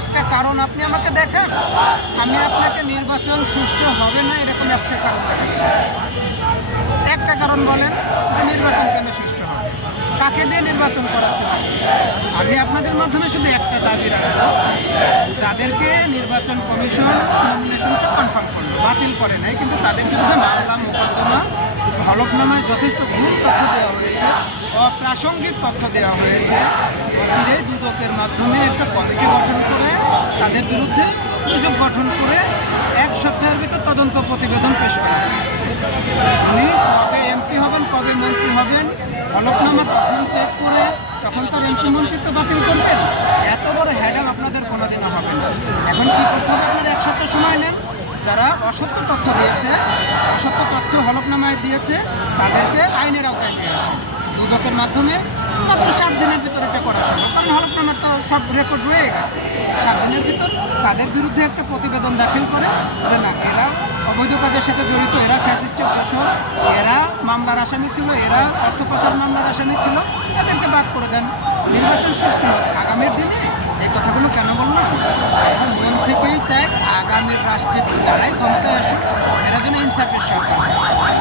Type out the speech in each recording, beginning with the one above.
একটা কারণ আপনি আমাকে দেখান, আমি আপনাকে নির্বাচন সুষ্ঠু হবে না এরকম 100 কারণ দেখাতে পারি। একটা কারণ বলেন যে নির্বাচন কেন সুষ্ঠু হবে, কাকে দিয়ে নির্বাচন করাচ্ছে না। আমি আপনাদের মাধ্যমে শুধু একটা দাবি রাখবো, যাদেরকে নির্বাচন কমিশন নমিনেশনটা কনফার্ম করলো, বাতিল করে নাই, কিন্তু তাদের বিরুদ্ধে মামলা মোকদ্দমা হলফনামায় যথেষ্ট ভুল তথ্য দেওয়া হয়েছে, অপ্রাসঙ্গিক তথ্য দেওয়া হয়েছে। অচিরেই দুদকের মাধ্যমে একটা কমিটি গঠন করে তাদের বিরুদ্ধে অভিযোগ গঠন করে 1 সপ্তাহের ভিতর তদন্ত প্রতিবেদন পেশ করা হবে। উনি কবে এমপি হবেন, কবে মন্ত্রী হবেন, হলফনামা তখন চেক করে তখন তার এমপি মন্ত্রিত্ব বাতিল করবেন। এত বড় হ্যাডাম আপনাদের কোনোদিনও হবে না। এখন কী করতে হবে, আপনারা 1 সপ্তাহ সময় নেন। যারা অসত্য তথ্য দিয়েছে, অসত্য তথ্য হলফনামায় দিয়েছে, তাদেরকে আইনের আওতায় নিয়ে আসেন দুদকের মাধ্যমে। মাত্র 7 দিনের ভিতরে এটা করা সম্ভব, কারণ হলফনামার তো সব রেকর্ড রয়ে গেছে। 7 দিনের ভিতর তাদের বিরুদ্ধে একটা প্রতিবেদন দাখিল করে যে না, এরা অবৈধ কাজের সাথে জড়িত, এরা ফ্যাসিস্টের দোষর, এরা মামলার আসামি ছিল, এরা অর্থ পাচার মামলার আসামি ছিল, এদেরকে বাদ করে দেন, নির্বাচন সুষ্ঠু হোক। আগামীর দিনে এই কথাগুলো কেন বললাম, এখন মন থেকেই চাই আগামীর রাষ্ট্রে যারাই ক্ষমতায় আসুক এরা যেন ইনসাফের সরকার।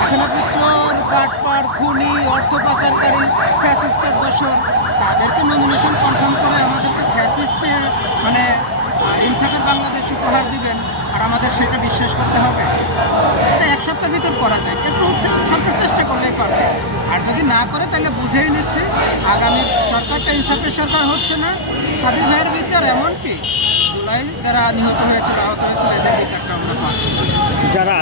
এখন আপনি চোর, বাটপার, খুনি, অর্থ পাচারকারী, ফ্যাসিস্টের দোষর, তাদেরকে নমিনেশন কনফার্ম করে আমাদেরকে ফ্যাসিস্টে মানে ইনসাফের বাংলাদেশ উপহার দিবেন, আর আমাদের সেটা বিশ্বাস করতে হবে? এটা 1 সপ্তাহের ভিতর করা যায়, একটু সরকার চেষ্টা করলেই পারবে। আর যদি না করে তাহলে বুঝেই নিচ্ছে আগামী সরকারটা ইনসাফের সরকার হচ্ছে না। হাবিব ভাইয়ের বিচার, এমনকি জুলাই যারা নিহত হয়েছিল, আহত হয়েছিল, এদের বিচারটা আমরা পাচ্ছি। যারা